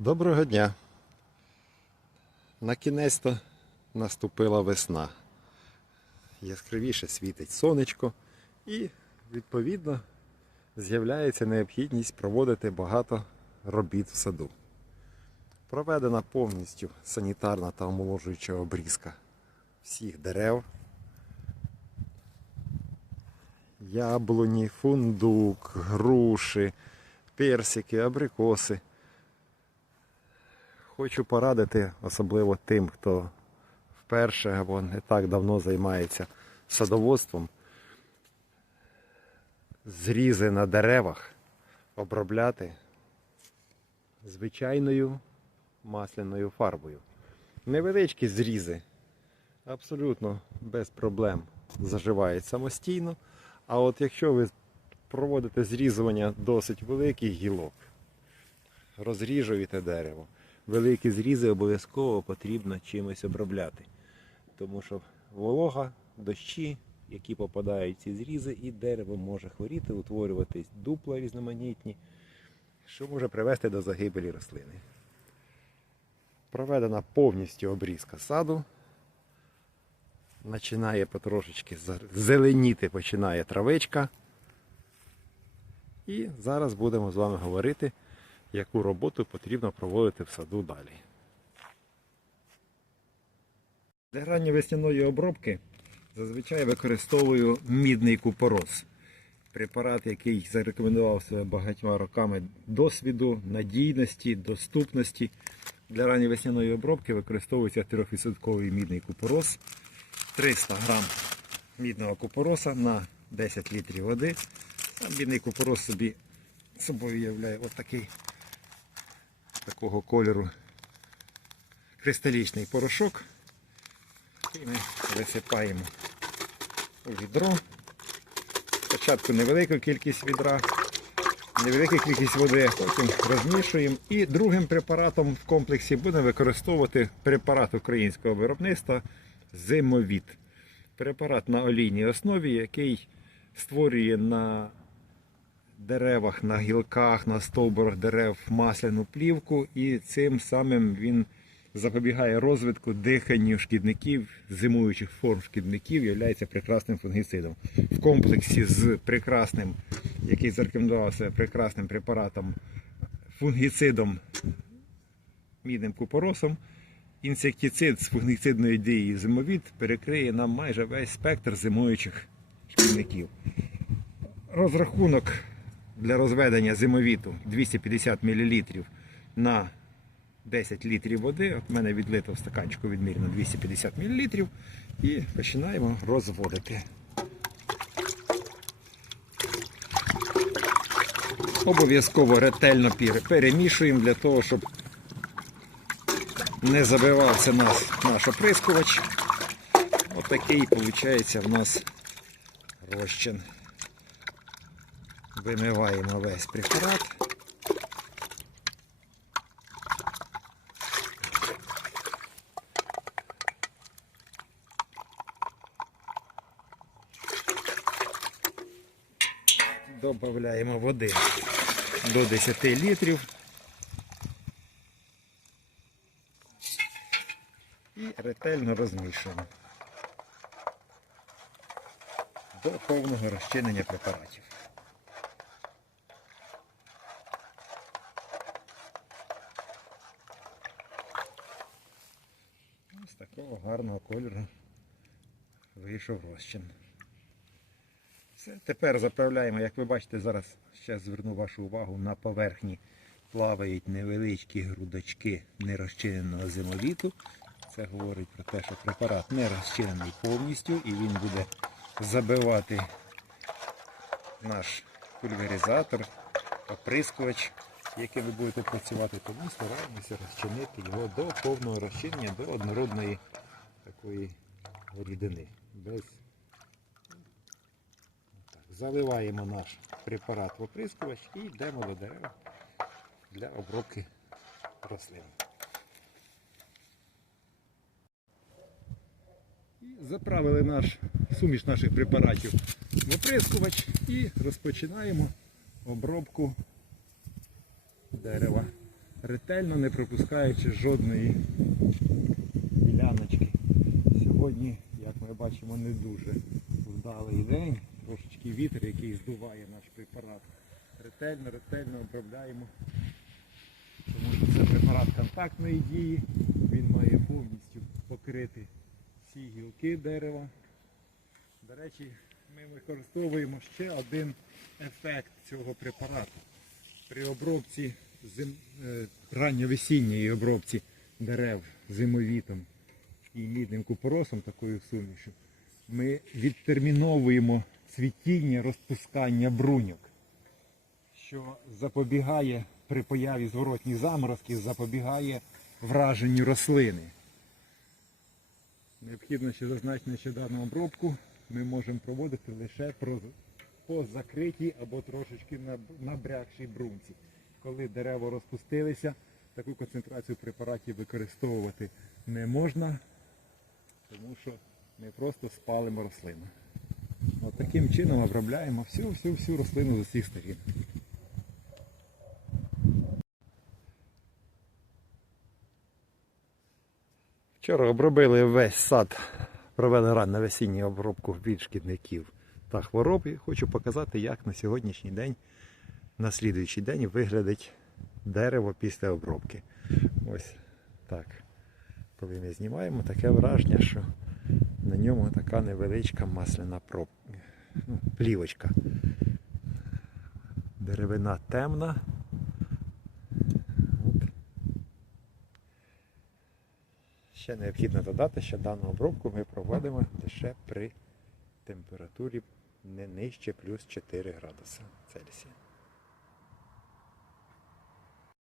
Доброго дня. На кінець-то наступила весна. Яскравіше світить сонечко і, відповідно, з'являється необхідність проводити багато робіт в саду. Проведена повністю санітарна та омоложуюча обрізка всіх дерев. Яблуні, фундук, груші, персики, абрикоси. Хочу порадити, особливо тим, хто вперше або не так давно займається садоводством. Зрізи на деревах обробляти звичайною масляною фарбою. Невеличкі зрізи абсолютно без проблем заживають самостійно. А от якщо ви проводите зрізування досить великих гілок, розріжуєте дерево, великі зрізи обов'язково потрібно чимось обробляти. Тому що волога, дощі, які попадають в ці зрізи, і дерево може хворіти, утворюватись дупла різноманітні, що може привести до загибелі рослини. Проведена повністю обрізка саду. Починає потрошечки зеленіти, починає травичка. І зараз будемо з вами говорити, яку роботу потрібно проводити в саду далі. Для ранньої весняної обробки зазвичай використовую мідний купорос. Препарат, який зарекомендував себе багатьма роками досвіду, надійності, доступності. Для ранньої весняної обробки використовується 3% мідний купорос. 300 грам мідного купороса на 10 літрів води. Мідний купорос собі собою являє отакий такого кольору кристалічний порошок. І ми висипаємо у відро. Спочатку невелику кількість відра, невелика кількість води, потім розмішуємо. І другим препаратом в комплексі будемо використовувати препарат українського виробництва зимовід. Препарат на олійній основі, який створює на деревах, на гілках, на стовбурах дерев масляну плівку, і цим самим він запобігає розвитку диханню шкідників, зимуючих форм шкідників, є прекрасним фунгіцидом. В комплексі з прекрасним, який зарекомендувався прекрасним препаратом, фунгіцидом мідним купоросом. Інсектицид з фунгіцидної дії зимовід перекриє нам майже весь спектр зимуючих шкідників. Розрахунок для розведення зимовіту 250 мл на 10 літрів води. От в мене відлито в стаканчику відмірено 250 мл. І починаємо розводити. Обов'язково ретельно перемішуємо для того, щоб не забивався наш, наш оприскувач. Отакий виходить в нас розчин. Вимиваємо весь препарат. Додаємо води до 10 літрів. і ретельно розмішуємо до повного розчинення препаратів. Ось такого гарного кольору вийшов розчин. Все, тепер заправляємо, як ви бачите, зараз ще зверну вашу увагу, на поверхні плавають невеличкі грудочки нерозчиненого зимовіту. Це говорить про те, що препарат не розчинений повністю і він буде забивати наш пульверизатор, оприскувач, яким ви будете працювати, тому стараємося розчинити його до повного розчинення, до однородної такої рідини. Без... Так, Заливаємо наш препарат в оприскувач і йдемо до дерева для обробки рослин. Заправили наш суміш наших препаратів в оприскувач і розпочинаємо обробку дерева. ретельно не пропускаючи жодної діляночки. Сьогодні, як ми бачимо, не дуже вдалий день, трошечки вітер, який здуває наш препарат. Ретельно, ретельно обробляємо, тому що це препарат контактної дії, він має повністю покрити всі гілки дерева. До речі, ми використовуємо ще один ефект цього препарату. При обробці зим... е, ранньовесінньої обробці дерев зимовітом і мідним купоросом, такою сумішю, ми відтерміновуємо цвітіння розпускання бруньок, що запобігає при появі зворотніх заморозків, запобігає враженню рослини. Необхідно ще зазначити, що дану обробку ми можемо проводити лише по закритій або трошечки наб- набрякшій брунці. Коли дерева розпустилися, таку концентрацію препаратів використовувати не можна, тому що ми просто спалимо рослину. От таким чином обробляємо всю, всю, всю рослину з усіх сторін. Вчора обробили весь сад, провели ранню весінню обробку від шкідників та хвороб. І хочу показати, як на сьогоднішній день, на слідуючий день виглядить дерево після обробки. Ось так. Коли ми знімаємо, таке враження, що на ньому така невеличка масляна проб... ну, плівочка. Деревина темна. Ще необхідно додати, що дану обробку ми проводимо лише при температурі не нижче плюс 4 градуси Цельсія.